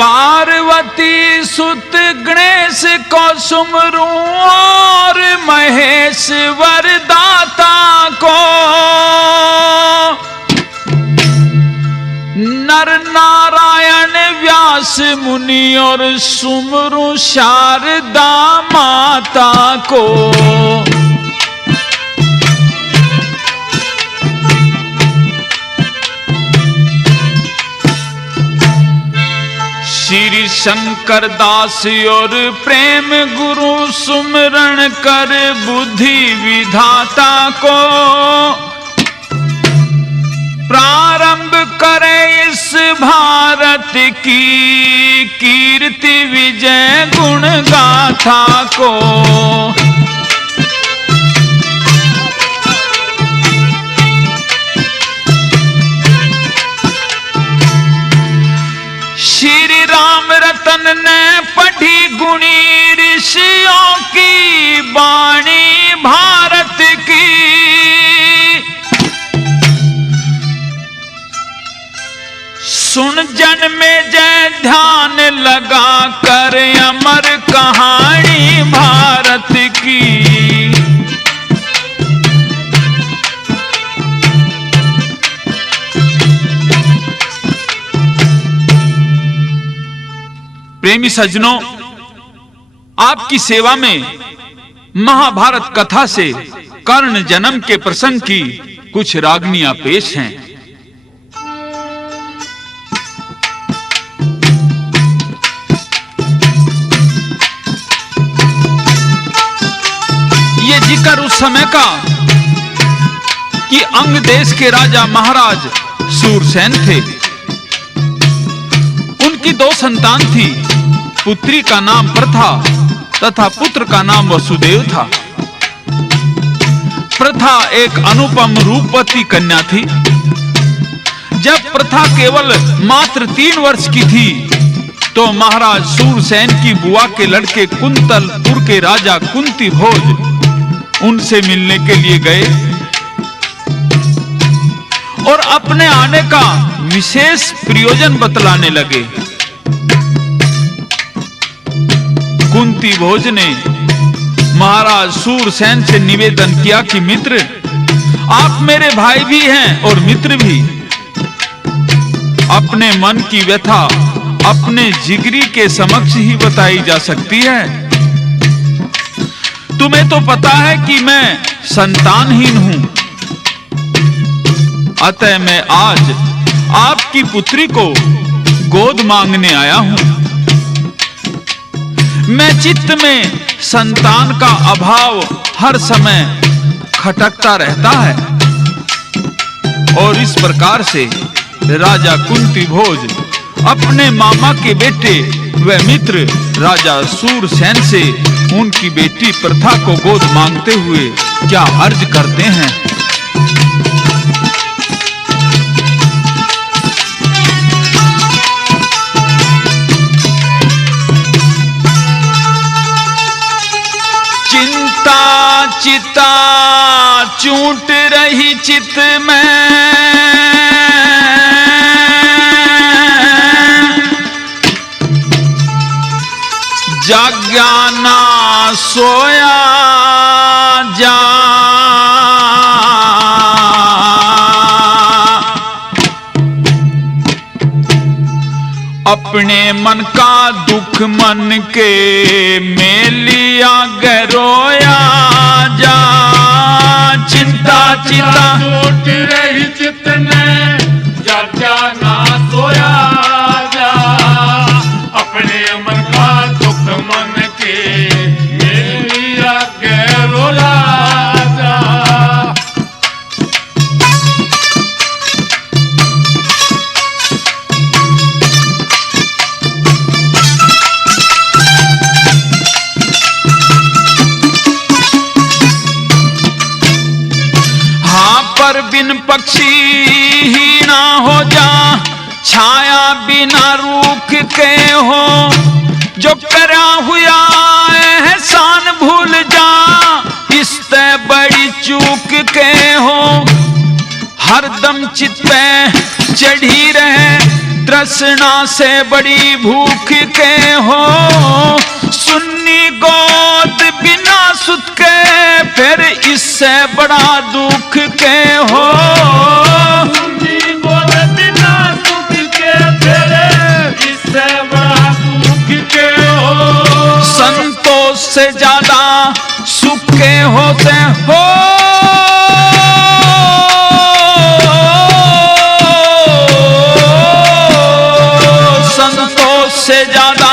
पार्वती सुत गणेश को सुमरूं और महेश्वर दाता को, नर नारायण व्यास मुनि और सुमरूं शारदा माता को। श्री शंकर दास और प्रेम गुरु सुमरण कर बुद्धि विधाता को, प्रारंभ करे इस भारत की कीर्ति विजय गुण गाथा को। श्री राम रतन ने पढ़ी गुणी ऋषियों की वाणी भारत की, सुन जन में जय ध्यान लगा कर अमर कहानी भारत की। प्रेमी सज्जनों, आपकी सेवा में महाभारत कथा से कर्ण जन्म के प्रसंग की कुछ रागनियां पेश हैं। ये जिक्र उस समय का कि अंग देश के राजा महाराज सूरसेन थे। उनकी दो संतान थी, पुत्री का नाम प्रथा तथा पुत्र का नाम वसुदेव था। प्रथा एक अनुपम रूपवती कन्या थी। जब प्रथा केवल मात्र 3 वर्ष की थी तो महाराज सूरसेन की बुआ के लड़के कुंतलपुर के राजा कुंती भोज उनसे मिलने के लिए गए और अपने आने का विशेष प्रयोजन बतलाने लगे। कुंती भोज ने महाराज सूरसेन से निवेदन किया कि मित्र, आप मेरे भाई भी हैं और मित्र भी। अपने मन की व्यथा अपने जिगरी के समक्ष ही बताई जा सकती है। तुम्हें तो पता है कि मैं संतानहीन हूं, अतः मैं आज आपकी पुत्री को गोद मांगने आया हूं। मैं चित्त में संतान का अभाव हर समय खटकता रहता है और इस प्रकार से राजा कुंती भोज अपने मामा के बेटे व मित्र राजा सूरसेन से उनकी बेटी प्रथा को गोद मांगते हुए क्या अर्ज करते हैं। चिता चूट रही चित में, जाग्या ना सोया जा, अपने मन का दुख मन के मेलिया गरोया जा। चिंता चिता टूट रही चित ने, जाग्या ना सोया जा, अपने मन का दुख मन के मेलिया गरोया जा। बिन पक्षी ही ना हो जा, छाया बिना रूख के हो, जो करा हुआ एहसान भूल जा, इस ते बड़ी चूक के हो। हरदम चित पे चढ़ी रहे तृष्णा से बड़ी भूख के हो, सुन्नी गोद बिना सुत के, फिर इससे बड़ा दुख के हो। सुन्नी गोद बिना सुत के, फिर इससे बड़ा दुख के हो। संतोष से ज्यादा सुख के होते हो, संतोष से ज्यादा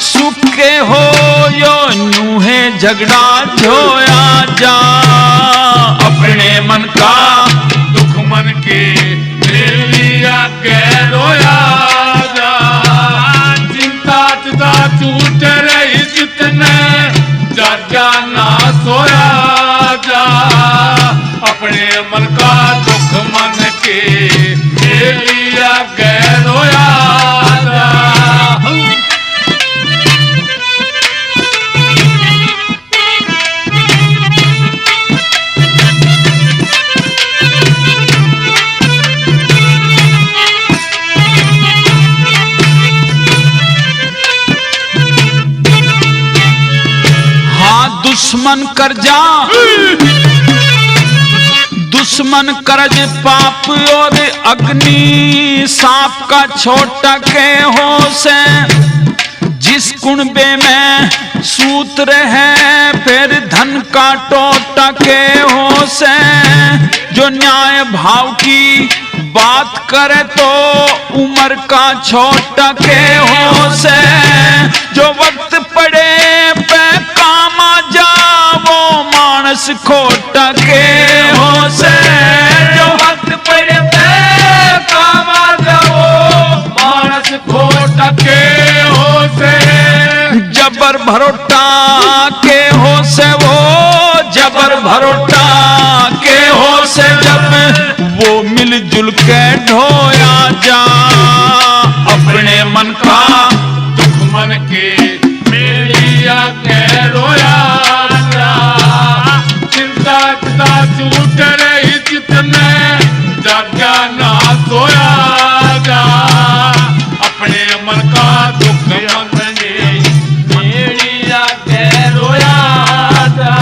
सुख के हो, यो यूं है झगड़ा जोया जा। अपने मन का दुख मन के ले लिया के रोया जा। चिंता चिता छूट रही जितने, जागा ना सोया जा। अपने मन का दुख मन के ले लिया के रोया जा। दुश्मन कर्जा, दुश्मन कर्ज पाप और अग्नि, सांप का छोटा के हो से। जिस कुंबे में सूत्र है, फिर धन का टोटा के हो से। जो न्याय भाव की बात करे तो उम्र का छोटा के हो से। जो वक्त पड़े पे काम आ जा, वो मानस खोटा के हो से। जो वक्त पड़े पे काम आ जा, वो मानस खोटा के हो से। जबर भरोटा के हो से वो, जबर भरोटा के हो से। जब वो मिलजुल के ढोया जा, अपने मन का दुख मन के मेलिया के रोया जा। चिंता चिता छूट रही जितने, जागा ना सोया जा। अपने मन का दुख मन के मेलिया के रोया जा।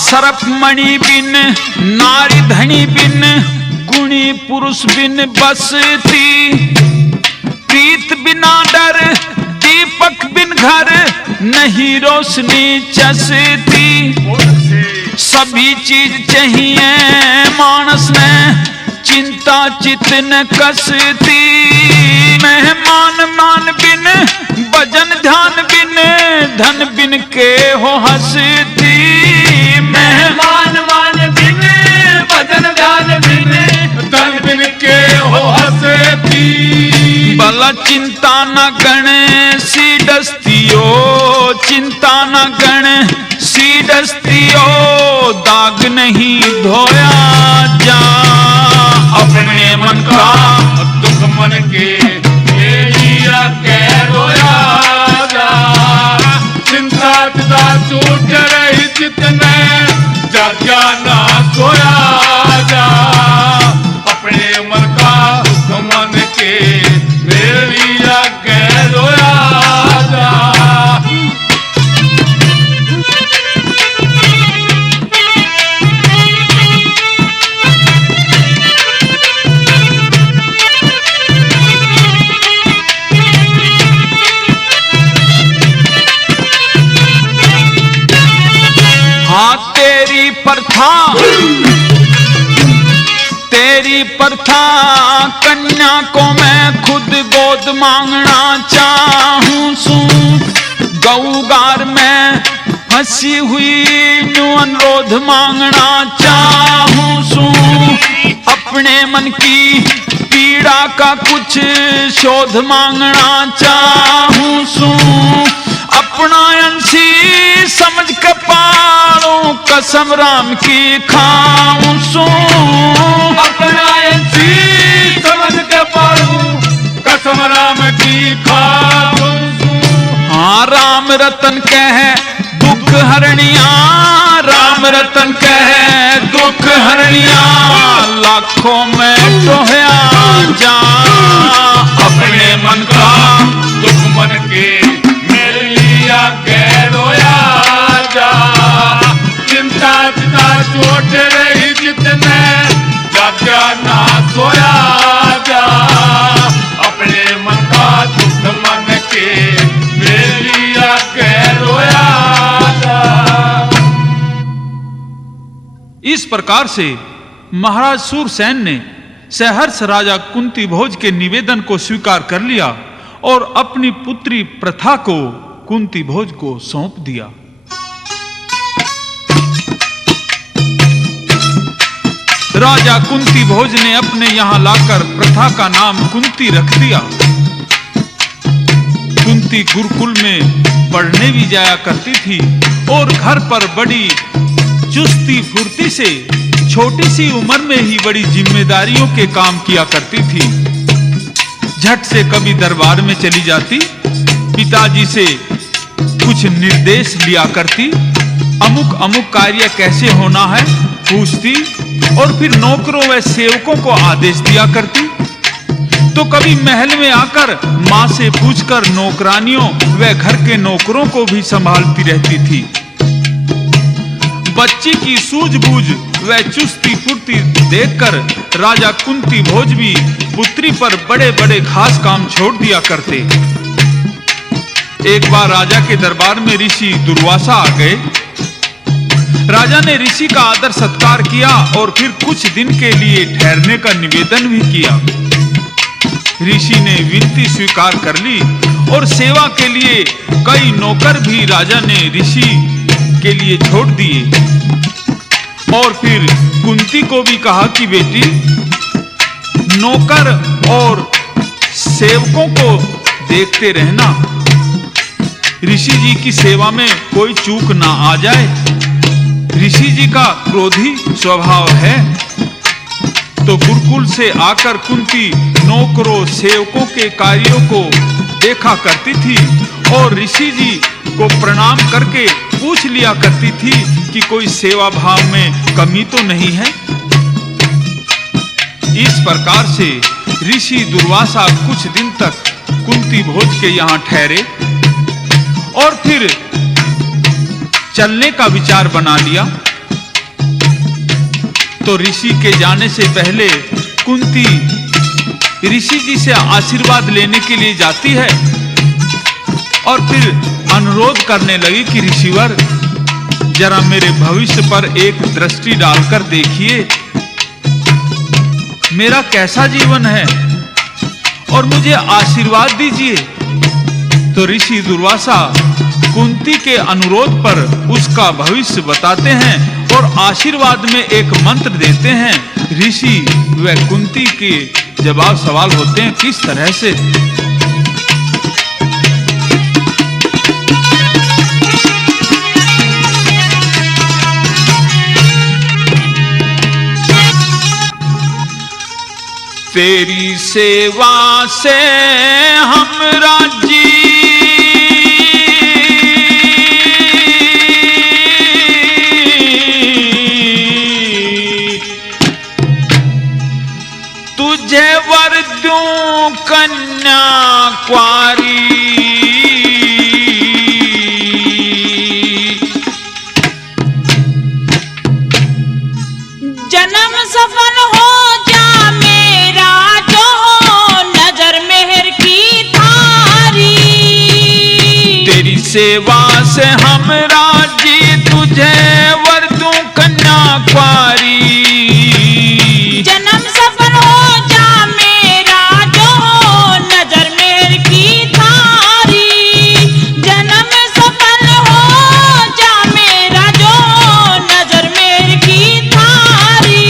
सरप मणि बिन नारी धनी बिन, गुणी पुरुष बिन बसती। प्रीत बिना डर दीपक बिन घर, नहीं रोशनी चसती। सभी चीज चाहिए मानस ने, चिंता चित न कसती। मेहमान मान बिन भजन ध्यान बिन, धन बिन के हो हंसती। मेहमान मान बिन भजन ध्यान बिन, धन बिन के हो हंसती। भला चिंता न गण सी डस्तियो, चिंता न गण सी डस्तियो। दाग नहीं धोया जा, अपने मन का दुख मन के मेलिया के रोया जा। चिंता चिता छूट रही जितने, जागा ना सोया जा। अपने मन का दुख मन के मेलिया के रोया जा। तेरी प्रथा कन्या को मैं खुद गोद मांगना चाहूं सू। गौगार में फंसी हुई न्यू अनुरोध मांगना चाहूं सू। अपने मन की पीड़ा का कुछ शोध मांगना चाहूं सू। अपना अंशी समझ के पालूं, कसम राम की खाऊं सू। अपना अंशी समझ के पालूं, कसम राम रतन कहे दुख हरनिया, राम रतन कहे दुख हरनिया, लाखों में टोहया जा, अपने मन का दुख मन के मेरे लिया कह रोया जा, चिंता चिता चोट रही जितने जाग्या ना सोया जा, अपने मन का दुख मन के मेरे लिया कह रोया जा। इस प्रकार से महाराज सूरसेन ने सहर्ष राजा कुंती भोज के निवेदन को स्वीकार कर लिया और अपनी पुत्री प्रथा को कुंती भोज को सौंप दिया। राजा कुंती भोज ने अपने यहां लाकर प्रथा का नाम कुंती रख दिया। कुंती गुरुकुल में पढ़ने भी जाया करती थी और घर पर बड़ी चुस्ती फुर्ती से छोटी सी उम्र में ही बड़ी जिम्मेदारियों के काम किया करती थी। झट से कभी दरबार में चली जाती, पिताजी से कुछ निर्देश लिया करती, अमुक अमुक कार्य कैसे होना है पूछती और फिर नौकरों व सेवकों को आदेश दिया करती। तो कभी महल में आकर मां से पूछकर नौकरानियों व घर के नौकरों को भी संभालती रहती थी। बच्ची की सूझबूझ व चुस्ती फुर्ती देखकर राजा कुंती भोज भी पुत्री पर बड़े बड़े खास काम छोड़ दिया करते। एक बार राजा के दरबार में ऋषि दुर्वासा आ गए। राजा ने ऋषि का आदर सत्कार किया और फिर कुछ दिन के लिए ठहरने का निवेदन भी किया। ऋषि ने विनती स्वीकार कर ली और सेवा के लिए कई नौकर भी राजा ने ऋषि के लिए छोड़ दिए और फिर कुंती को भी कहा कि बेटी, नौकर और सेवकों को देखते रहना, ऋषि जी की सेवा में कोई चूक ना आ जाए। ऋषि जी का क्रोधी स्वभाव है। तो गुरुकुल से आकर कुंती नौकरों सेवकों के कार्यों को देखा करती थी और ऋषि जी को प्रणाम करके पूछ लिया करती थी कि कोई सेवा भाव में कमी तो नहीं है। इस प्रकार से ऋषि दुर्वासा कुछ दिन तक कुंती भोज के यहाँ ठहरे और फिर चलने का विचार बना लिया। तो ऋषि के जाने से पहले कुंती ऋषि जी से आशीर्वाद लेने के लिए जाती है और फिर अनुरोध करने लगी कि ऋषिवर, जरा मेरे भविष्य पर एक दृष्टि डालकर देखिए, मेरा कैसा जीवन है और मुझे आशीर्वाद दीजिए। तो ऋषि दुर्वासा कुंती के अनुरोध पर उसका भविष्य बताते हैं और आशीर्वाद में एक मंत्र देते हैं। ऋषि व कुंती के जवाब सवाल होते हैं किस तरह से। तेरी सेवा से हम राजी, तुझे वर दूं कन्या क्वारी, जन्म सफल हो जा मेरा जो नजर मेहर की थारी। तेरी सेवा से हम राजी, तुझे वर दूं कन्या क्वारी। जन्म सफल हो जा मेरा जो नजर मेहर की थारी। जन्म सफल हो जा मेरा जो नजर मेहर की थारी।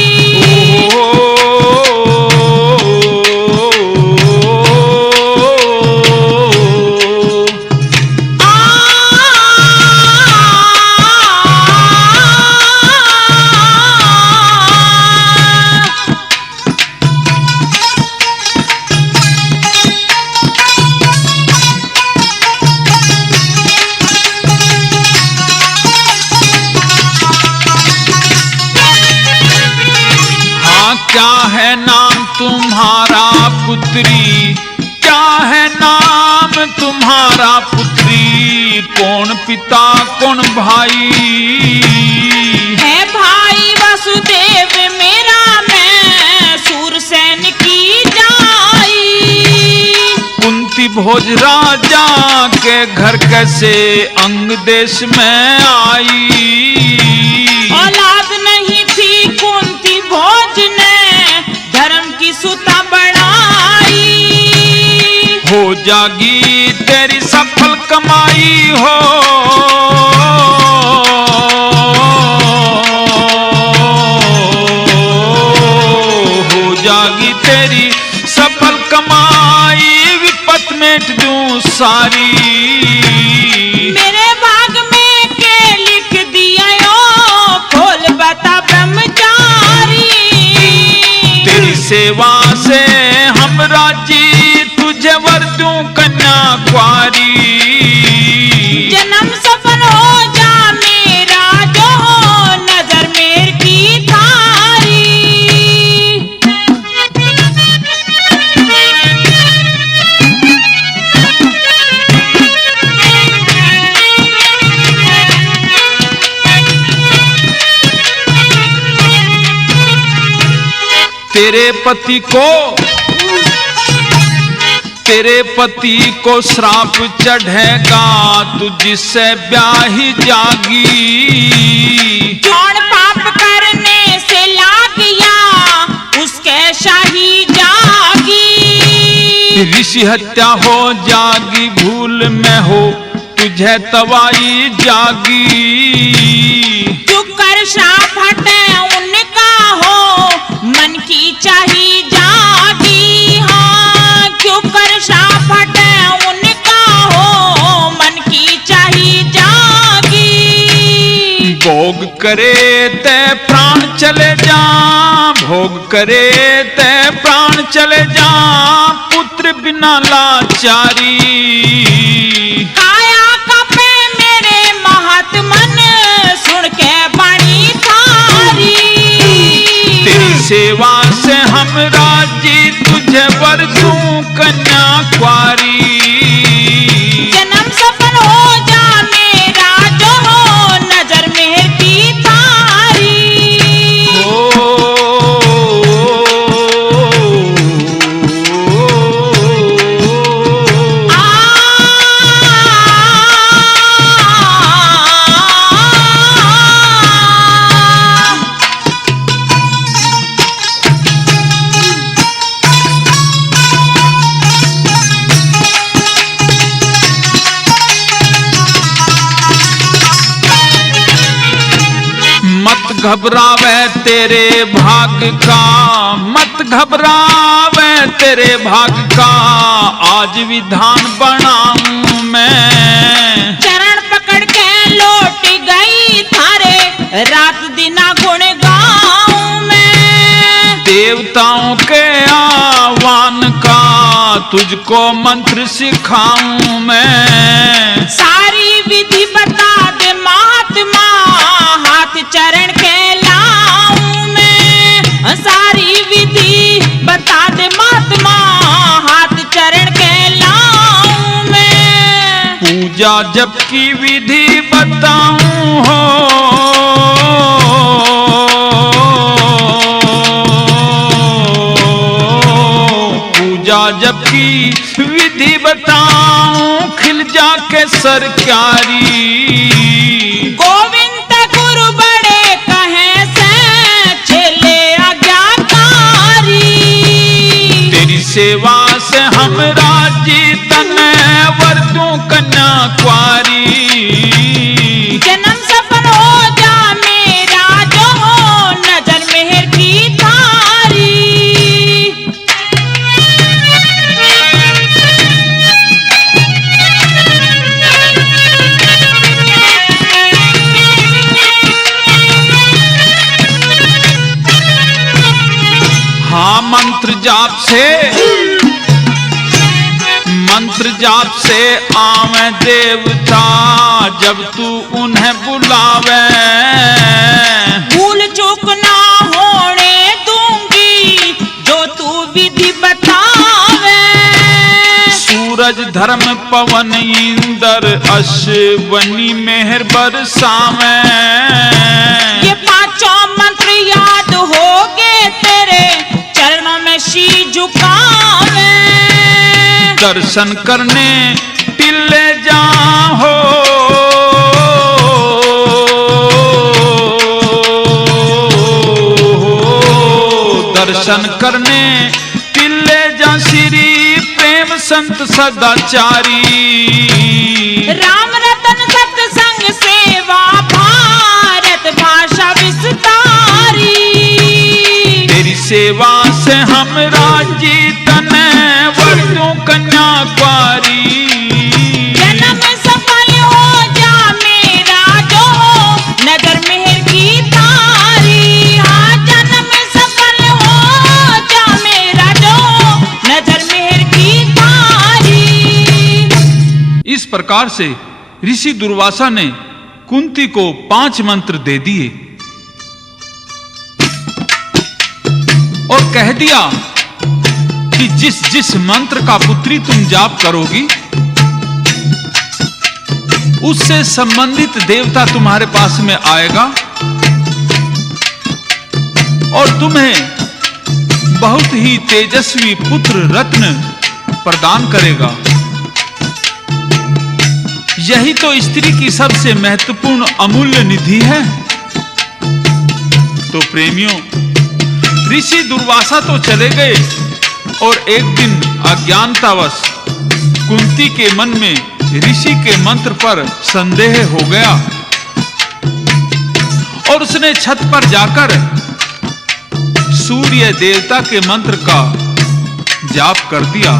क्या है नाम तुम्हारा पुत्री, क्या है नाम तुम्हारा पुत्री, कौन पिता कौन भाई। है भाई वसुदेव मेरा, मैं सूरसेन की जाई। कुंती भोज राजा के घर कैसे अंग देश में आई। औलाद नहीं थी कुंती भोज ने धर्म की सुता बनाई। हो जागी तेरी सफल कमाई हो, जागी तेरी सफल कमाई, विपत मेट दूं सारी। मेरे भाग में के लिख दिया यो, खोल बता ब्रह्मचारी। तेरी सेवा से हम राजी, तुझे वर दूं कन्या कुंवारी। जन्म सफल हो जा मेरा, जो नजर मेर की थारी। तेरे पति को श्राप चढ़ेगा, तुझसे ब्याही जागी। कौन पाप करने से लाग गया, उसके शाही जागी। ऋषि हत्या हो जागी, भूल में हो तुझे तवाई जागी। चुप कर श्राप हटे उनका हो, मन की चाही जागी। हाँ चुप कर श्राप हटे उनका हो, मन की चाही जागी। भोग करे ते प्राण चले जा, भोग करे ते प्राण चले जा, पुत्र बिना लाचारी। काया कपे मेरे महात्मन, सुन के बाणी थारी। तेरी सेवा से हम राजी, तुझे वर दूं कन्या कुंवारी। जन्म सफल हो जा मेरा, जो हो नजर मेहर की थारी। मत घबरावे तेरे भाग का, मत घबरावे तेरे भाग का, आज विधान बनाऊं मैं। चरण पकड़ के लौट गई थारे, रात दिना गुण गाऊं मैं। देवताओं के आह्वान का तुझको मंत्र सिखाऊं मैं। सारी विधि बता दे महात्मा, हाथ चरण के लाऊं मैं। सारी विधि बता दे महात्मा, हाथ चरण के लाऊं मैं। पूजा जप की विधि बताऊं हो, पूजा जप की विधि बताऊं, खिल जाके सरकारी। गोविंद गुरु बड़े कहे से, चेले आज्ञाकारी। तेरी सेवा से हम राजी, तने वर दूं कन्या कुंवारी। जन्म सफल हो जा मेरा, जो हो नजर मेहर की थारी। हाँ मंत्र जाप से आवे देवता, जब तू उन्हें बुलावे। भूल चूक ना होने दूंगी, सूरज धर्म पवन इंद्र अश्वनी मेहर बरसावे। ये पांचों मंत्र याद होगे तेरे चरणों में शीश झुकावे। दर्शन करने टिल्ले जाओ दर्शन करने टिल्ले जा श्री प्रेम संत सदाचारी। राम रतन सत्संग सेवा भारत भाषा विस्तारी। तेरी सेवा से हम राजी तने वर्तों कन्या कुंवारी। जन्म सफल हो जा मेरा जो नजर मेहर की तारी। हाँ जन्म सफल हो जा मेरा जो नजर मेहर की तारी। इस प्रकार से ऋषि दुर्वासा ने कुंती को 5 मंत्र दे दिए और कह दिया कि जिस जिस मंत्र का पुत्री तुम जाप करोगी उससे संबंधित देवता तुम्हारे पास में आएगा और तुम्हें बहुत ही तेजस्वी पुत्र रत्न प्रदान करेगा। यही तो स्त्री की सबसे महत्वपूर्ण अमूल्य निधि है। तो प्रेमियों, ऋषि दुर्वासा तो चले गए और एक दिन अज्ञानतावश कुंती के मन में ऋषि के मंत्र पर संदेह हो गया और उसने छत पर जाकर सूर्य देवता के मंत्र का जाप कर दिया।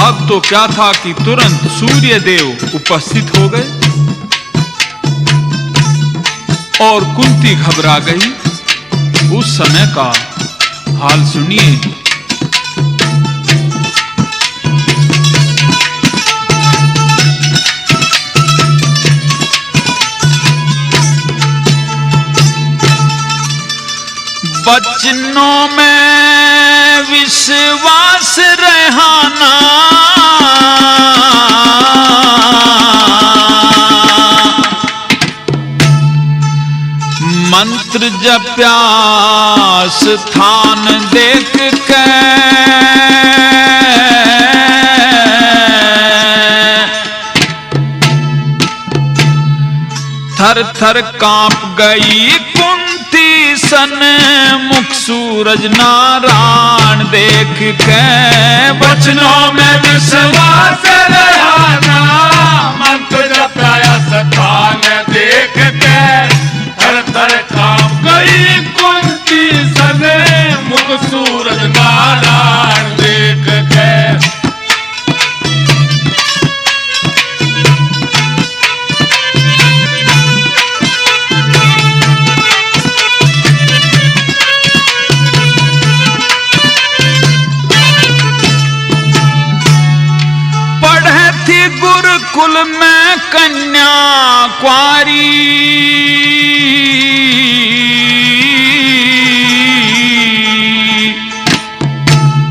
अब तो क्या था कि तुरंत सूर्य देव उपस्थित हो गए और कुंती घबरा गई। उस समय का हाल सुनिए। बचनों में विश्वास रहना मंत्र जप्या स्थान देख के थर थर कांप गई कुंती सन मुख सूरज नारायण देख के। वचनों में विश्वास रहना मंत्र जपाया स्थान देख के। थर थर कांप गई कुंती सन मुख सूरज नारायण देख के। गुरुकुल में कन्या कुंवारी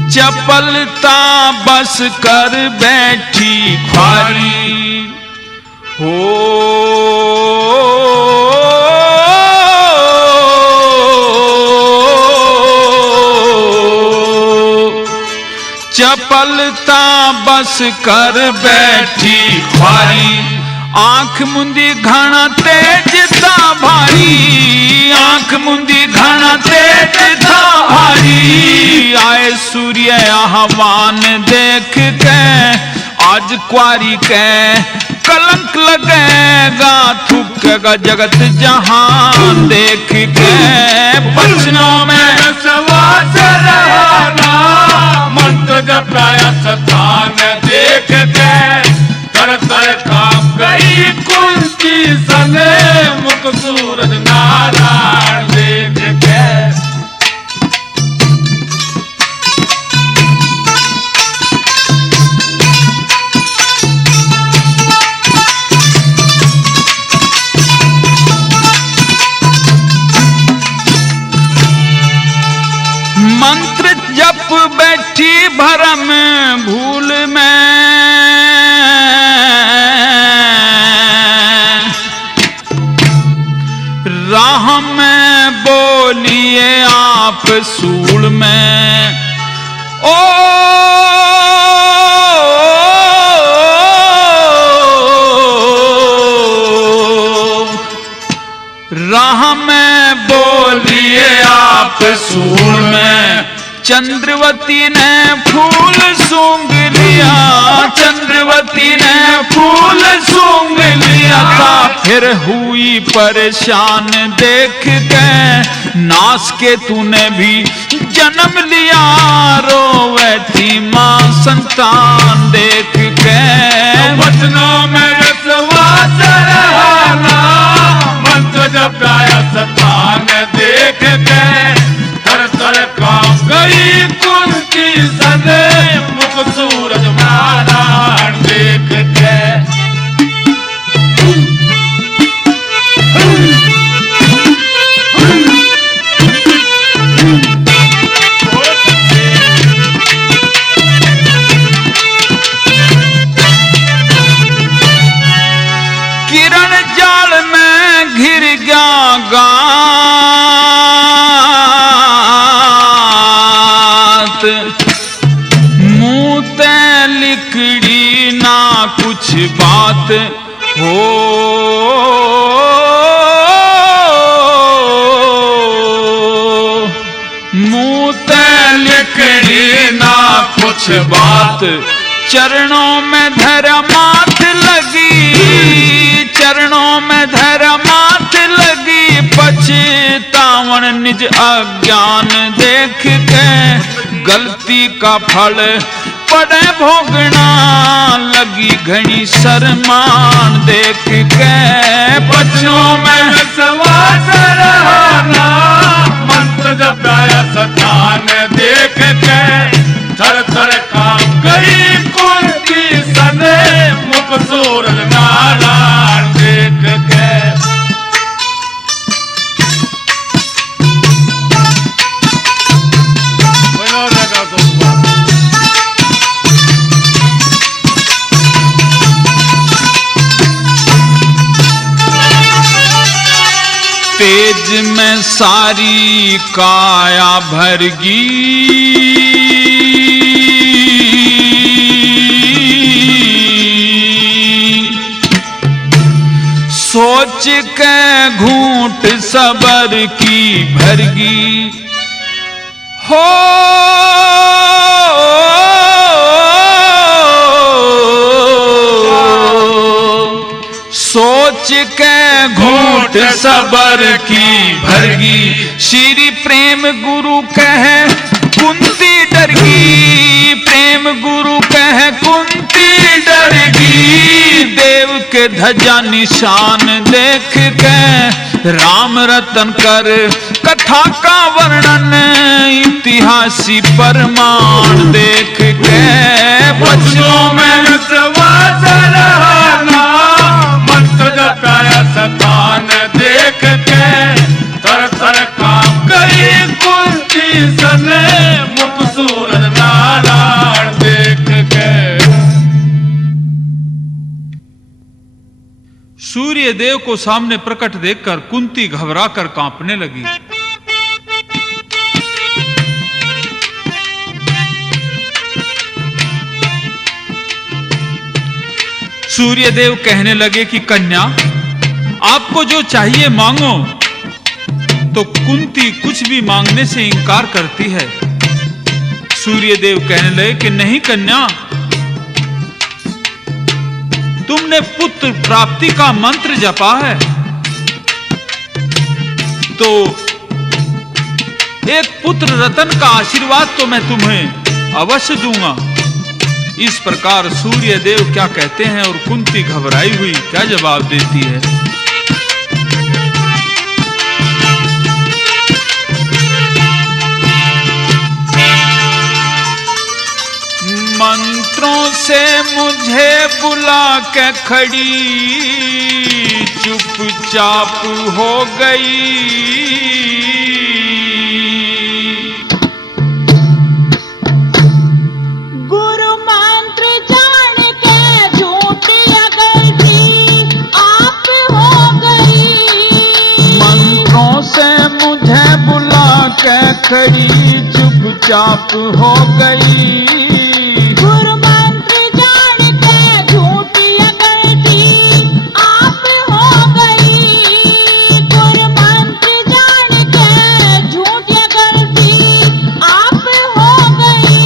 चपलता बस कर बैठी ख्वारी हो। चपलता बस कर बैठी ख्वारी आंख मुंदी घना तेज था भारी। आंख मुंदी घना तेज था भारी। आए सूर्य आह्वान देख के आज कुंवारी के कलंक लगेगा थूकेगा जगत जहान देख के। बचनों में विश्वास रहना मंत्र जपाया स्थान देख के। कर कर कांप गई कुंती सन मुख सूरज नारायण देख के। मंत्र चुप बैठी भरम भूल में, राह में बोलिए आप सूल में। ओ राह में बोलिए आप सूल में, चंद्रवती ने फूल सूंघ लिया, चंद्रवती ने फूल सूंघ लिया था। फिर हुई परेशान देख के, नास के तूने भी जन्म लिया, रोवे थी मां संतान देख के। वचनों में विश्वास रहा, मंत्र जब गाया सतान देख के, थर थर कांप गई कुंती सने, मुख सूरज नारायण देख के। किरण जाल में घिर गया गात, मुंह ते लिखड़ी ना कुछ बात हो। मुंह ते लिखड़ी ना कुछ बात, चरणों में धरा माथ लगी, चरणों में धरा माथ लगी। पछतावन निज अज्ञान देख के, गलती का फल पड़े भोगना, लगी घनी शर्मान देख के। वचनों में विश्वास रहा, मंत्र जब गाया सतान देख के, थर थर कांप गई कुंती सने, मुख सूरज नारायण देख के। तेज में सारी काया भरगी, सोच के घूंट सबर की भरगी हो। सोच के घूंट सबर की भरगी, श्री प्रेम गुरु कहे कुंती डरगी, प्रेम गुरु कहे कुंती डरगी। देव के ध्वजा निशान देख के, राम रतन कर कथा का वर्णन, इतिहासी प्रमाण देख के। वचनों में विश्वास रहा, मंत्र जब गाया सतान देख के, थर थर कांप गई कुंती सने, मुख सूरज नारायण देख के। सूर्य देव को सामने प्रकट देखकर कुंती घबराकर कांपने लगी। सूर्यदेव कहने लगे कि कन्या, आपको जो चाहिए मांगो। तो कुंती कुछ भी मांगने से इनकार करती है। सूर्यदेव कहने लगे कि नहीं कन्या, तुमने पुत्र प्राप्ति का मंत्र जपा है, तो एक पुत्र रतन का आशीर्वाद तो मैं तुम्हें अवश्य दूंगा। इस प्रकार सूर्यदेव क्या कहते हैं और कुंती घबराई हुई क्या जवाब देती है। मंत्रों से मुझे बुला के खड़ी चुपचाप हो गई। के खड़ी चुपचाप हो गई। गुरु मंत्र जान के झूठी गलती आप हो गई। गुरु मंत्र जान के झूठी गलती आप हो गई।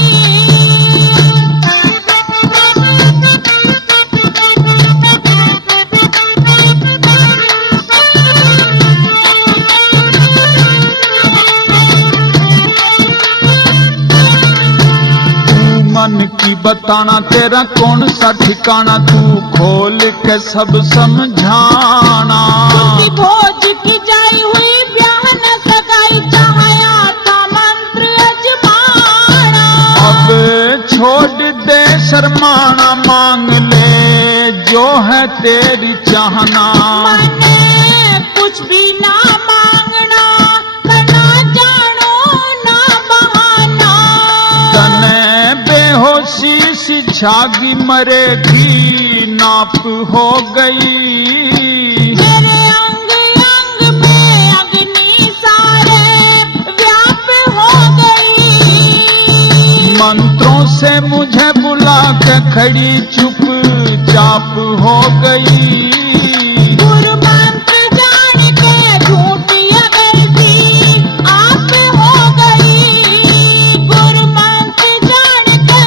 मन की बताना तेरा कौन सा ठिकाना, तू खोल के सब समझाना। कुंती भोज की जाई हुई ब्याह न सगाई, चाहया था मंत्र अजमाना। अब छोड़ दे शर्माना, मांग ले जो है तेरी चाहना। मैंने कुछ भी ना मांगना, करना जानो ना बहाना। तने बेहोशी सी झागी मरेगी नाप हो गई। मेरे अंग अंग में अग्नि सारे व्याप हो गई। मंत्रों से मुझे बुला के खड़ी चुपचाप हो गई। गुरु मंत्र जान के झूठी गलती आप हो गई। गुरु मंत्र जान के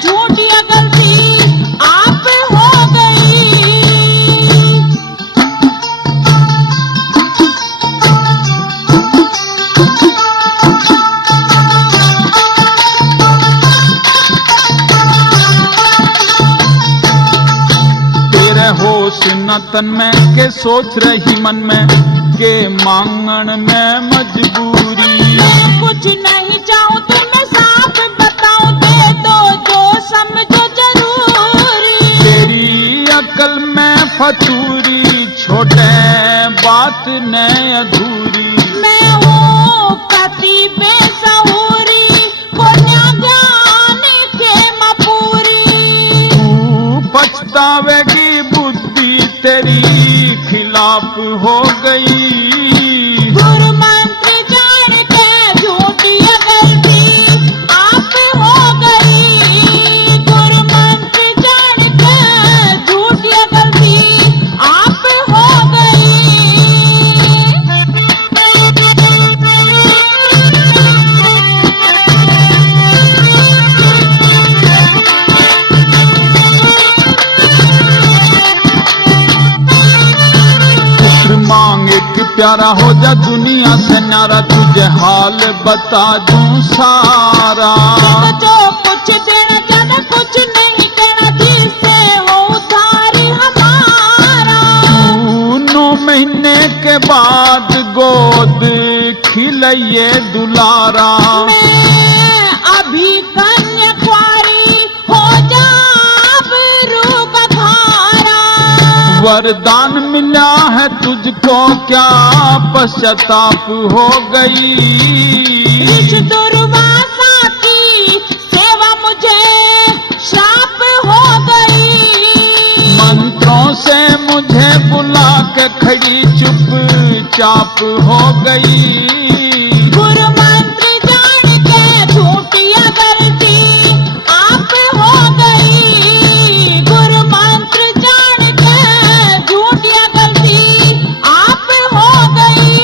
झूठी गलती आप हो गई। तेरे होश न तन में के सोच रही मन में के मांगण में मजबूरी। मैं कुछ नहीं चाहूँ तो मैं साफ बताऊँ, दे दो जो समझो जरूरी। तेरी अकल में फतूरी, छोटे बात न अधूरी। मैं हूँ कति बेसहुरी, कोन्या ज्ञान के मपूरी। तू पछतावेगी, बुद्धि तेरी खिलाफ हो गई। गुरु मंत्र जान के झूठी गलती आप हो गई। गुरु मंत्र जान के झूठी गलती आप हो गई। पुत्र मांग एक प्यारा, हो जा दुनिया से न्यारा, तुझे हाल बता दूं सारा। जो कुछ देना ज्यादा कुछ नहीं कहना, जिससे हो उधारी हमारा। 9 महीने के बाद गोद खिलइए दुलारा। मैं अभी कन्या कुंवारी हो जा अबरू का धारा। वरदान मिला है तुझको, क्या पश्चाताप हो गई। ऋष दुर्वासा की सेवा मुझे श्राप हो गई। मंत्रों से मुझे बुला के खड़ी चुपचाप हो गई। गुरु मंत्र जान के झूठी गलती आप हो गई। गुरु मंत्र जान के झूठी गलती आप हो गई।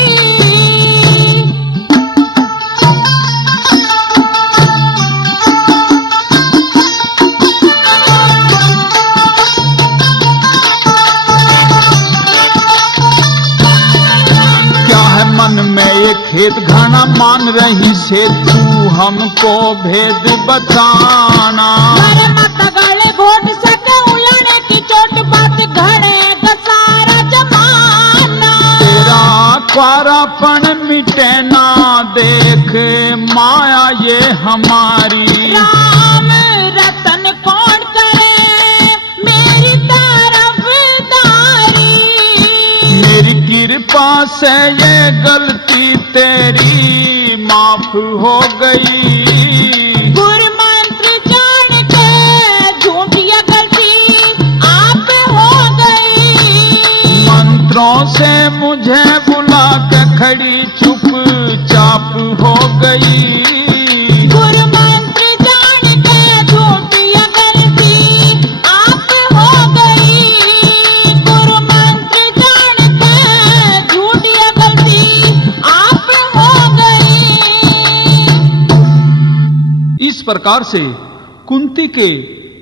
क्या है मन में ये खेत घाना, मान रही से तू हमको भेद बताना। अरे मत गले घोट सके उलने की चोट, बात घड़े गसारा जमाना। तेरा क्वारापन मिटे ना, देख माया ये हमारी। राम रतन कौन करे मेरी तरफदारी। मेरी कृपा से ये गलती तेरी माफ हो गई। गुरु मंत्र जान के झूठी गलती आप हो गई। मंत्रों से मुझे बुला के खड़ी चुपचाप चुपचाप हो गई। गुरु मंत्र जान के झूठी गलती आप हो गई। गुरु मंत्र जान के झूठी गलती आप हो गई। इस प्रकार से कुंती के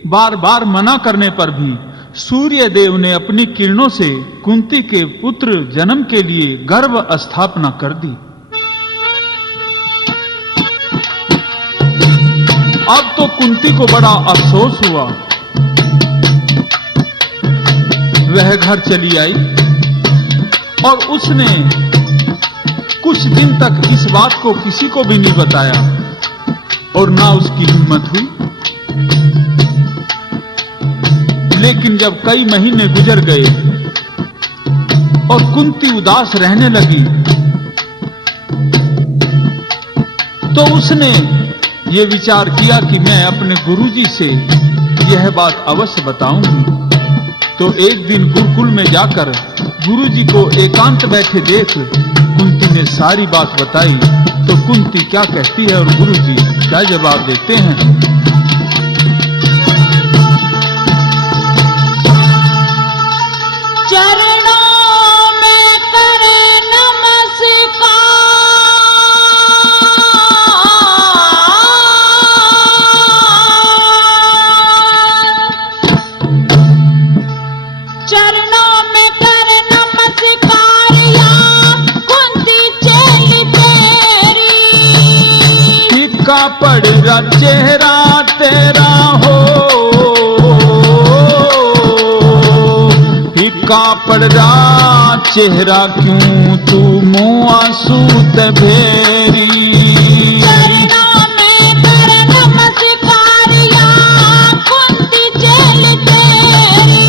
बार बार मना करने पर भी सूर्य देव ने अपनी किरणों से कुंती के पुत्र जन्म के लिए गर्भ स्थापना कर दी। अब तो कुंती को बड़ा अफसोस हुआ। वह घर चली आई और उसने कुछ दिन तक इस बात को किसी को भी नहीं बताया और ना उसकी हिम्मत हुई। लेकिन जब कई महीने गुजर गए और कुंती उदास रहने लगी तो उसने ये विचार किया कि मैं अपने गुरुजी से यह बात अवश्य बताऊंगी। तो एक दिन गुरुकुल में जाकर गुरुजी को एकांत बैठे देख कुंती ने सारी बात बताई। तो कुंती क्या कहती है और गुरुजी क्या जवाब देते हैं। चरणों में करे नमस्कार, चरणों में करे नमस्कार या कुंती चेली तेरी। फीका पड़ रहा चेहरा तेरा हो, फीका पड़ रहा चेहरा क्यों तू मुँह आंसू भेरी। चरणों में करे नमस्कार या कुंती चेली तेरी।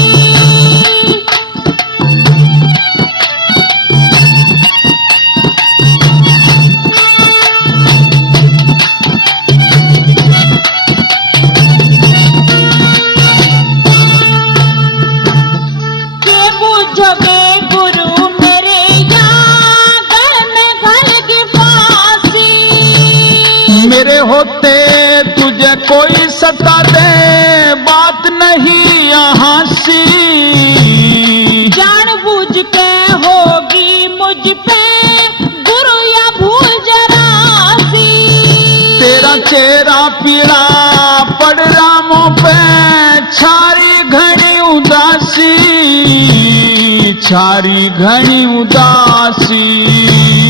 के बुझोगे गुरु मेरे यहाँ घर में घल की फांसी। मेरे होते तुझे कोई सता दे बात नहीं यहाँ सी। जानबूझ के होगी मुझ पे गुरु या भूल जरा सी। तेरा चेहरा पीला पड़ रामों पे छारी घनी उदासी, छारी घनी उदासी।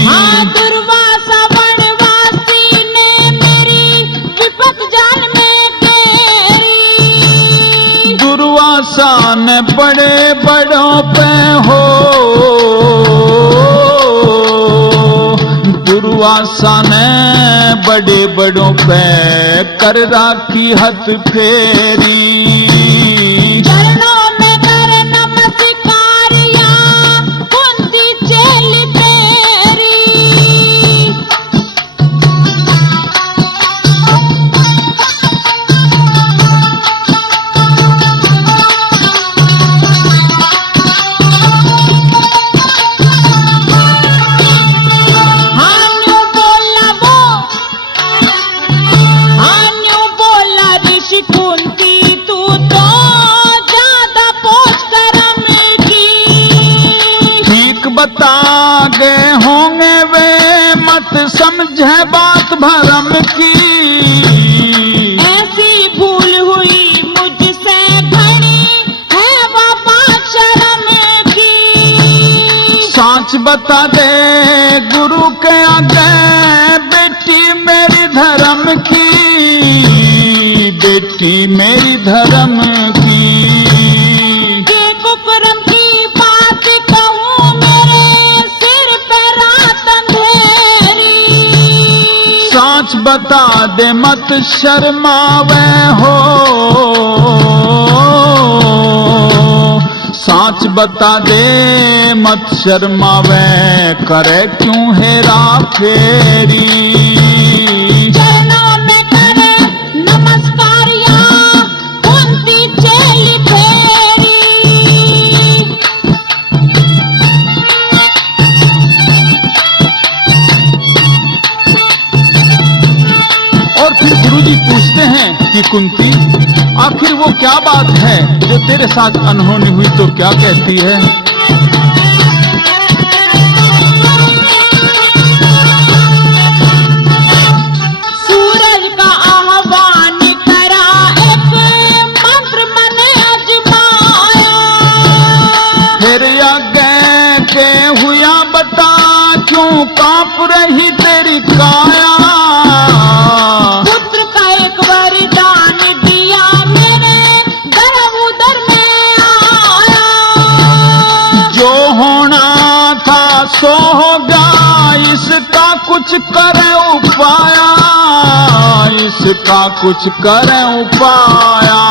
हाँ दुर्वासा वनवासी ने मेरी विपत जाल में घेरी। दुर्वासा ने बड़े बड़ों पे हो, दुर्वासा ने बड़े बड़ों पे कर राखी हथ फेरी। चरणों में करे नमस्कार या कुंती चेली तेरी। हाँ न्यू बोला वो, हाँ न्यू बोला ऋषि कुंती तू तो ज्यादा पोछ करम की। ठीक बता गए होंगे वे मत समझे बात भरम की। ऐसी भूल हुई मुझसे घनी है बाबा शर्म की। सांच बता दे गुरु के आगे बेटी मेरी धर्म की, बेटी मेरी धर्म की। के कुकरम की बात कहूँ मेरे सिर पे रात अंधेरी। सांच बता दे मत शर्मावे हो, सांच बता दे मत शर्मावे करे क्यों हेरा फेरी। चरणों में करे नमस्कार या कुंती चेली तेरी। जी पूछते हैं कि कुंती, आखिर वो क्या बात है जो तेरे साथ अनहोनी हुई, तो क्या कहती है? सूरज का आह्वान करा, एक मंत्र मैंने अजमाया। फिर आगे के हुआ बता, क्यों कांप रही तेरी काया? पुत्र का एक वरदान दिया, मेरे गर्भ उदर में आया। जो होना था सो होगा, इसका कुछ करे उपाया, इसका कुछ करे उपाया।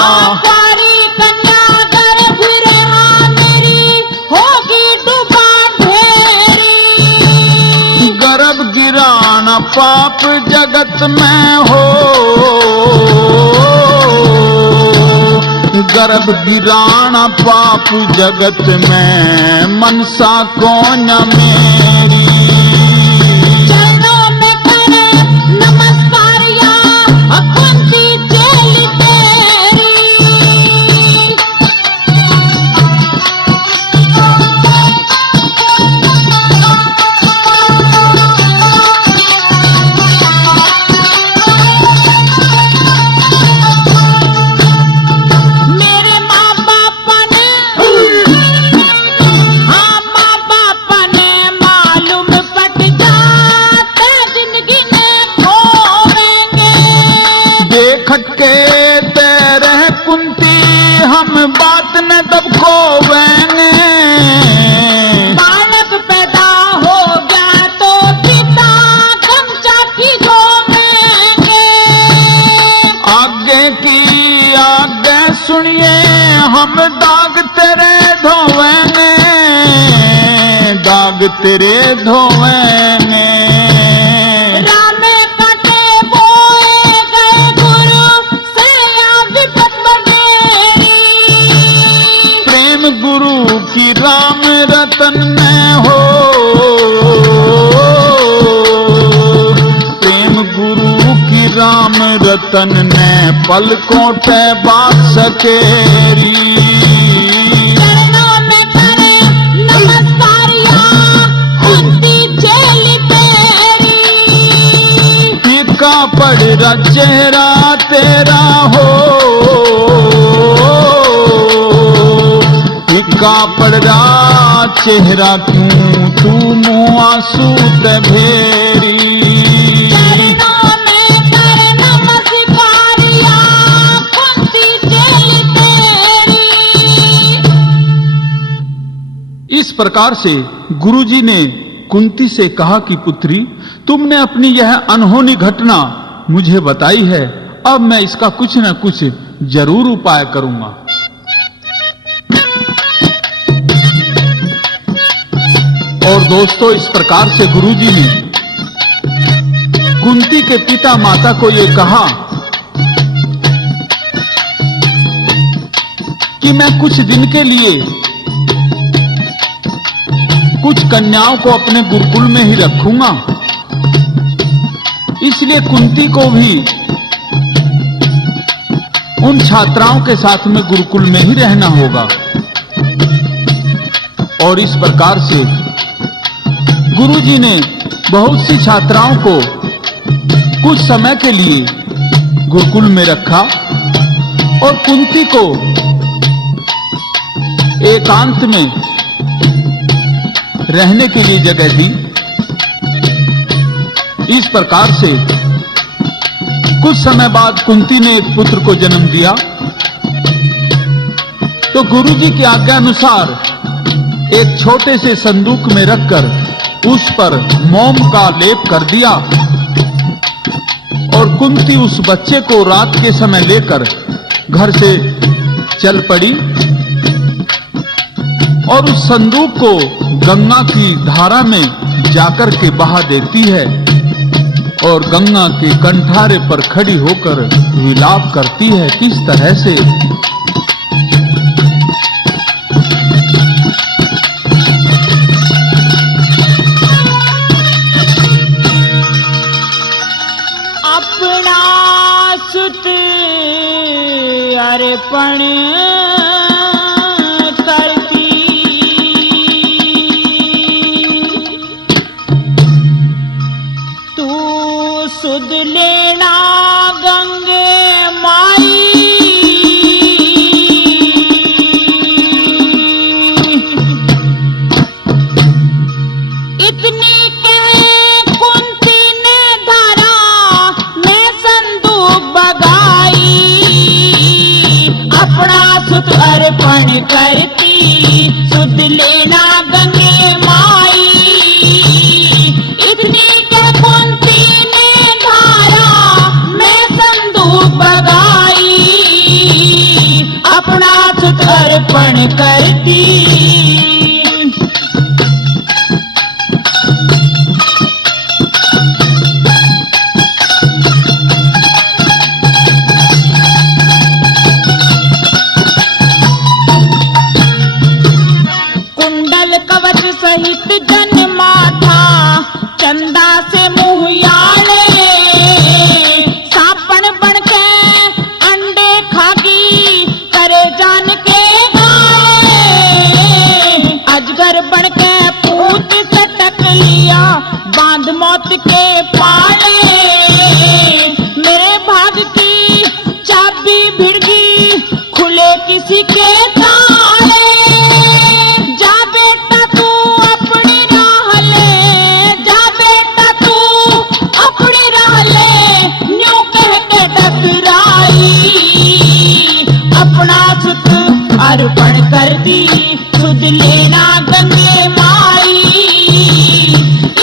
आकारी कन्या गर्भ रहा, मेरी होगी डूबा ढेरी। गर्भ गिराना पाप जगत में हो, गर्भ गिराना पाप जगत में, मनसा कौन मेरी? चरणों में करे नमस्कार या कुंती चेली तेरी। मेरे माँ बाप ने, हाँ माँ बाप ने मालूम पट जाते, जिंदगी में खोवेंगे। देखत के तेरे कुंती, हम बात न तब खोवेंगे। बालक पैदा हो गया तो पिता गमछा की घोमेंगे। आगे की आगे सुनिए, हम दाग तेरे धोवेंगे, दाग तेरे धोवेंगे। राम कटे बोए गए गुरु से या विपत बनेरी। प्रेम गुरु की राम रतन में हो, प्रेम गुरु की राम रतन ने पलकों पे बात सकेरी। चरणों में करे नमस्कार या कुंती चेली तेरी। फीका पड़ रहा चेहरा तेरा हो, फीका पड़ रहा चेहरा, क्यों तू मुँह आंसू ते भेरी? चरणों में करे नमस्कार या कुंती चेली तेरी। इस प्रकार से गुरुजी ने कुंती से कहा कि पुत्री, तुमने अपनी यह अनहोनी घटना मुझे बताई है, अब मैं इसका कुछ न कुछ जरूर उपाय करूंगा। और दोस्तों, इस प्रकार से गुरुजी ने कुंती के पिता माता को यह कहा कि मैं कुछ दिन के लिए कुछ कन्याओं को अपने गुरुकुल में ही रखूंगा, इसलिए कुंती को भी उन छात्राओं के साथ में गुरुकुल में ही रहना होगा। और इस प्रकार से गुरुजी ने बहुत सी छात्राओं को कुछ समय के लिए गुरुकुल में रखा और कुंती को एकांत में रहने के लिए जगह दी। इस प्रकार से कुछ समय बाद कुंती ने एक पुत्र को जन्म दिया। तो गुरुजी की आज्ञा अनुसार एक छोटे से संदूक में रखकर उस पर मोम का लेप कर दिया और कुंती उस बच्चे को रात के समय लेकर घर से चल पड़ी और उस संदूक को गंगा की धारा में जाकर के बहा देती है और गंगा के कंठारे पर खड़ी होकर विलाप करती है। किस तरह से? अपने अपना सुत अर्पण करती। तू सुध लेना गंगे माई, इतनी कह कुंती ने धारा मैं संदूक बगाई, अपना सुत अर्पण करती। सुध लेना गंगे माई, इतनी कह कुंती ने धारा मैं संदूक बगाई, अपना सुत अर्पण करती। कुंडल कवच सहित जन्मा था, चंदा से मुहयाले, सांपन बन के अंडे खागी करे जान के गाए, अजगर बन के पूत से टक लिया बांध मौत के पाले, मेरे भाग की चाबी भिड़गी खुले किसी के ताले, जा बेटा तू अपनी राह ले, जा बेटा तू अपनी राह ले, न्यू कह के टकराई, अपना सुत अर्पण कर दी। सुध लेना गंगे माई,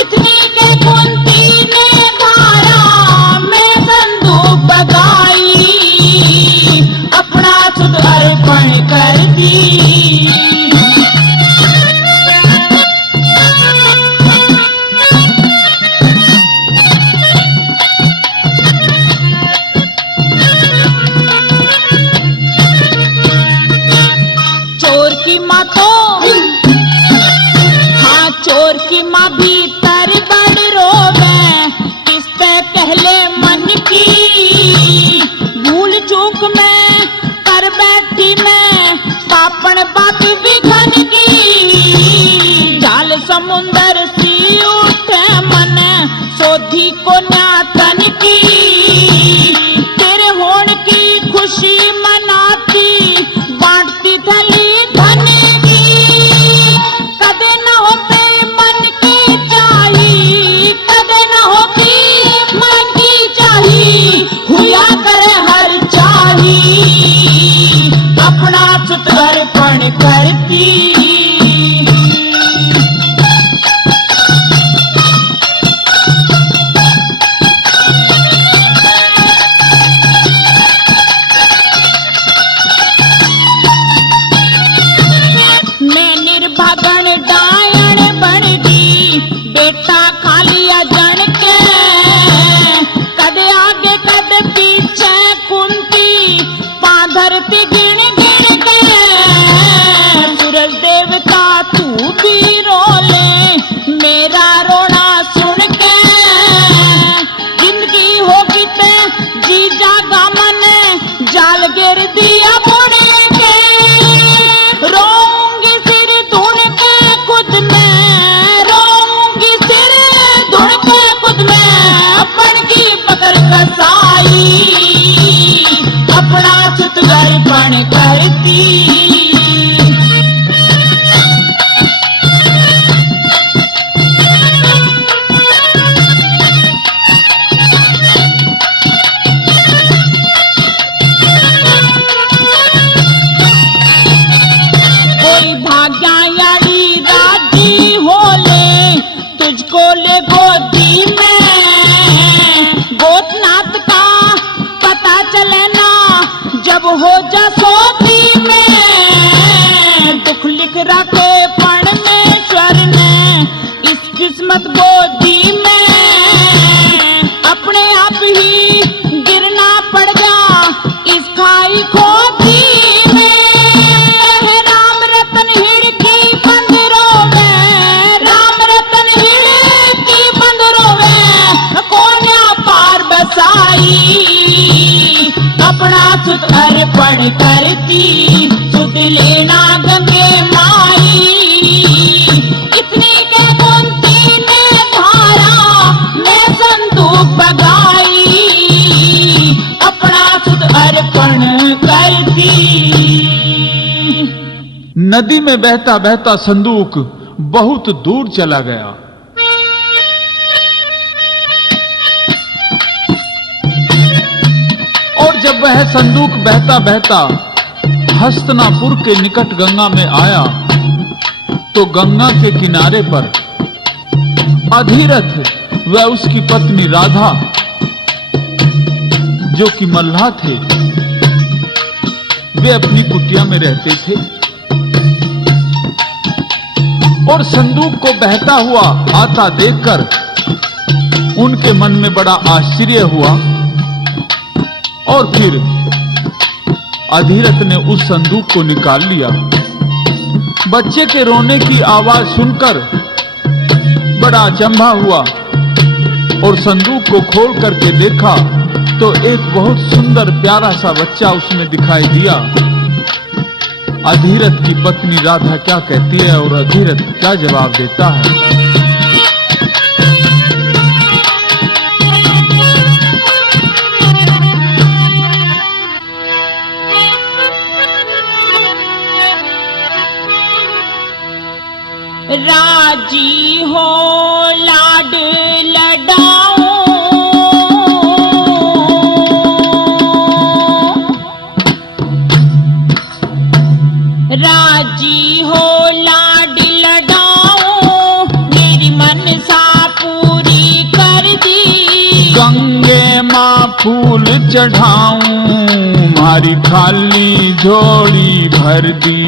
इतनी के कुंती ने धारा मैं संदूक बगाई, अपना सुध अर्पण कर दी। चोर की माँ तो हाँ चोर की माँ भीतर बड़ रोवे, किस पे कहले मन की, भूल चूक में कर बैठी मैं पापन बात विघन की, जाल समुंदर सी उठे मन सोधी को न्यातन की, तेरे होण की खुशी मनाती बांटती थली धन की, कदे न होते मन की चाही, कदे न होती मन की चाही, हुआ करे हर चाही, अपना सुत अर्पण करती। मैं निर्भागन डायन बन दी, बेटा खा लिया जन के, कदे आगे कदे पीछे कुंती पाधरती गिण गिण के, सूरज देवता तू भी रोले मेरा रोना सुन के, जिंदगी होगी ते जी जागा मन जाल गिर दिया बुने के, रोऊंगी सिर धुन के खुद में, रोऊंगी सिर धुन के खुद में, अपन की पकड़ कसाई, अपना सुत अर्पण करती। कोई भाग्यायाली राजी हो ले तुझको ले गोदी में, गोतनाथ का पता चले ना जब हो जा सोती में, दुख लिख रखे परमेश्वर ने इस किस्मत गोदी में, अपने आप ही गिरना पड़ जा इस खाई खोदी में, राम रतन हिड़की बंद रोवे, राम रतन हिड़की बंद रोवे, कोन्या पार बसाई, अपना सुत अर्पण करती, सुत लेना गंगे माई। इतनी के कुंती ने धारा मैं संदूक बगाई, अपना सुत अर्पण करती। नदी में बहता बहता संदूक बहुत दूर चला गया। और जब वह संदूक बहता बहता हस्तिनापुर के निकट गंगा में आया तो गंगा के किनारे पर अधिरथ व उसकी पत्नी राधा, जो कि मल्लाह थे, वे अपनी कुटिया में रहते थे। और संदूक को बहता हुआ आता देखकर उनके मन में बड़ा आश्चर्य हुआ। और फिर अधिरथ ने उस संदूक को निकाल लिया। बच्चे के रोने की आवाज सुनकर बड़ा अचंभा हुआ और संदूक को खोल करके देखा तो एक बहुत सुंदर प्यारा सा बच्चा उसमें दिखाई दिया। अधिरथ की पत्नी राधा क्या कहती है और अधिरथ क्या जवाब देता है? राजी हो लाड लडाऊं, राजी हो लाड लडाऊं, मेरी मनसा पूरी कर दी। गंगे माँ फूल चढ़ाऊं, मारी खाली झोली भर दी।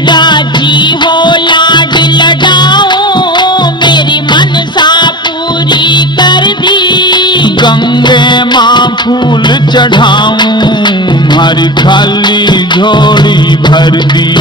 राजी हो लाड लडाऊं, मेरी मनसा पूरी कर दी। गंगे माँ फूल चढ़ाऊं, मारी खाली झोली भर दी।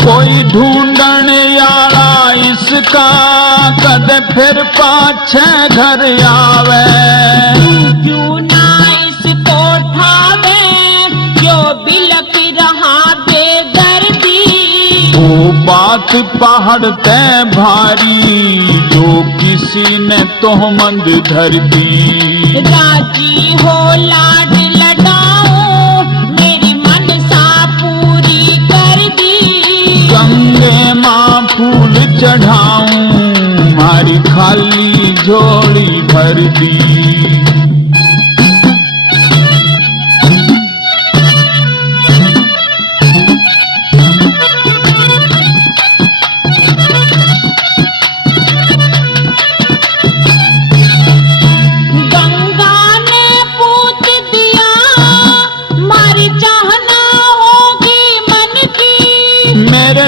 कोई ढूंढण यारा इसका, कद फिर पाछे घर आवे। क्यों ना इसको ठावे, जो बिलक रहा बेदर्दी। वो बात पहाड़ ते भारी, जो किसी ने तोहमंद धर दी। राजी हो लाड लडाऊं, मेरी मनसा पूरी कर दी। गंगे माँ फूल चढ़ाऊं, मारी खाली झोली भर दी।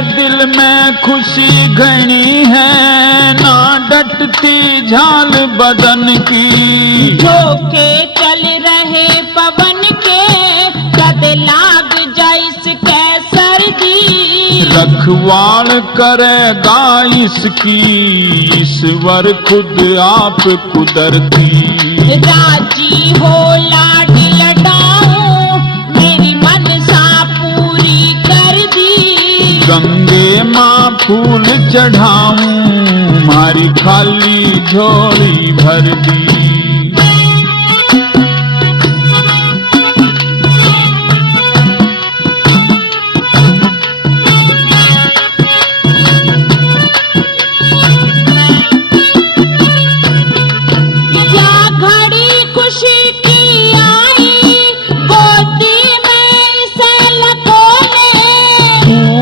दिल में खुशी घनी है, ना डटती झाल बदन की। झोंके चल रहे पवन के, कद लाग जाइस के सर्दी। रखवाल करेगा इसकी, ईश्वर खुद आप कुदरती। राजी हो लाड लडाऊं, मेरी मनसा पूरी कर दी। गंगे माँ फूल चढ़ाऊं, मारी खाली झोली भर दी।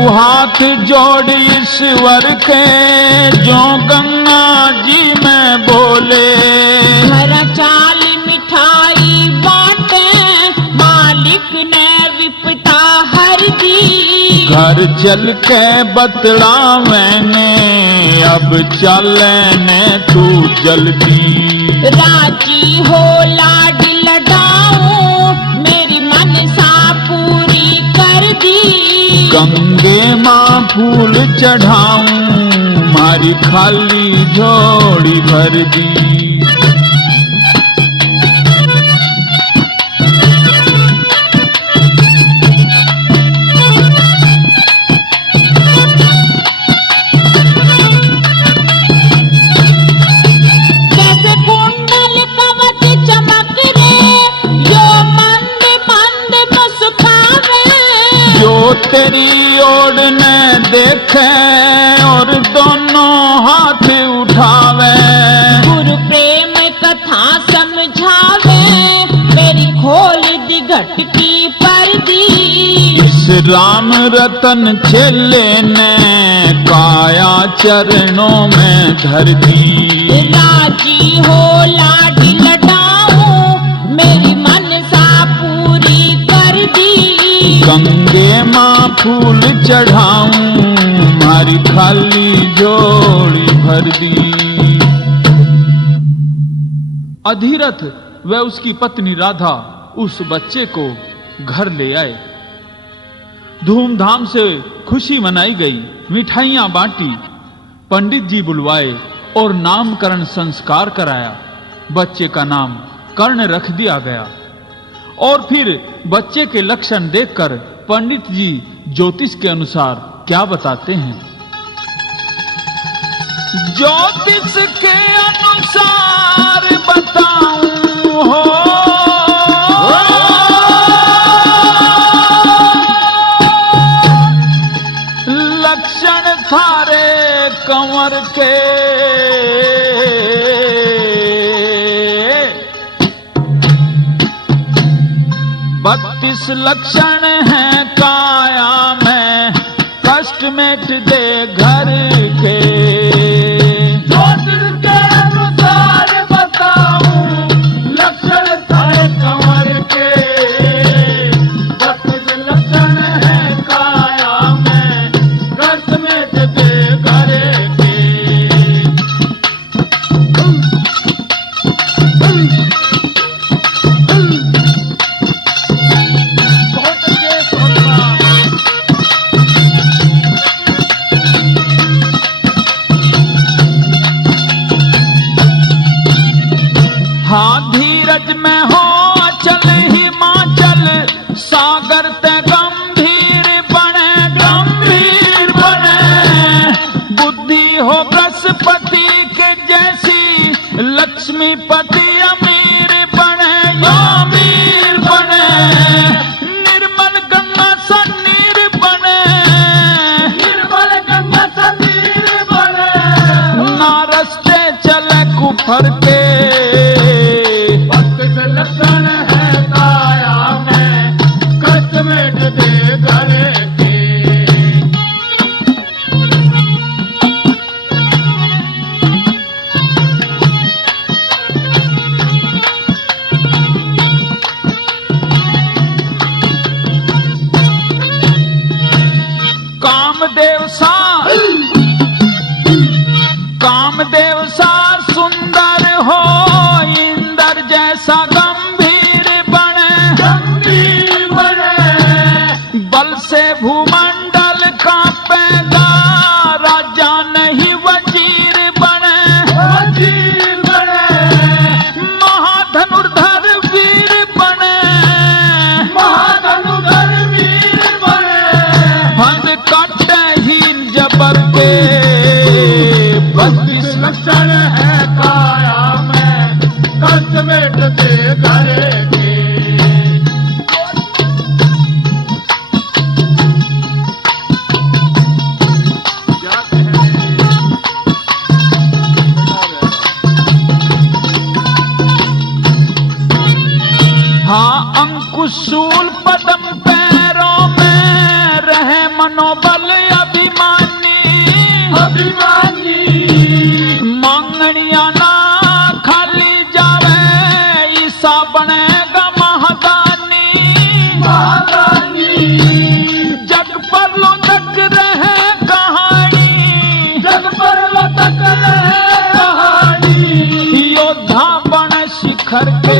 हाथ जोड़ ईश्वर के, जो गंगा जी में बोले। घर चाल मिठाई बांटे, मालिक ने विपता हर दी। घर चल के बतलावेने, अब चलने तू जल्दी। राजी हो लाड लडाऊं, मेरी मनसा पूरी कर दी। गंगे माँ फूल चढ़ाऊं, मारी खाली झोड़ी भर दी। जैसे कुंडल कवच चमक रे, यो मंद मंद मुस्कावे। जो तेरी ओर न देखे और दोनों हाथ उठावे। गुरु प्रेम कथा समझावे, मेरी खोल दी घटकी पर्दी। इस राम रतन चेले ने काया चरणों में धर दी। राजी हो लाड लडाऊं, मेरी मनसा पूरी कर दी। गंगे माँ फूल चढ़ाऊं, मारी खाली झोली भर दी। अधिरथ व उसकी पत्नी राधा उस बच्चे को घर ले आए। धूमधाम से खुशी मनाई गई, मिठाइयां बांटी, पंडित जी बुलवाए और नामकरण संस्कार कराया। बच्चे का नाम कर्ण रख दिया गया। और फिर बच्चे के लक्षण देखकर पंडित जी ज्योतिष के अनुसार क्या बताते हैं। ज्योतिष के अनुसार बताऊं हो, लक्षण थारे कंवर के, 32 लक्षण हैं काया में, कष्ट मेट दे घर के। ज्योतिष के अनुसार बताऊं, लक्षण थारे कंवर के। 32 लक्षण है काया में, कष्ट में दे घर के। बहुत के सोना हाँ धीरज में हो अचल हिमाचल, सागर ते गंभीर बने, गंभीर बने। बुद्धि हो बृहस्पति के जैसी, लक्ष्मीपति अमीर बने, अमीर बने। निर्मल गंगा सनीर बने, निर्मल गंगा समीर बने। ना रस्ते चले कुफर के। 32 लक्षण है काया में, कष्ट में दे घर के। कामदेव सा सुंदर हो, इंद्र जैसा गंभीर बने, गंभीर बने। बल से भूमंडल कांपेगा, राजा नहीं वजीर बने, वजीर बने। महाधनुर्धर वीर बने, महाधनुधर वीर बने। हंस काटे हीन जबर के। 32 लक्षण है काया में, कष्ट में दे घर के। हाँ अंकुशूल पदम पैरों में रहे, मनोबल अभिमानी, अभिमानी। मांगणिया ना खाली जावे, ईसा बनेगा महादानी। महारानी। जग पर लो चक्र योद्धा बन शिखर के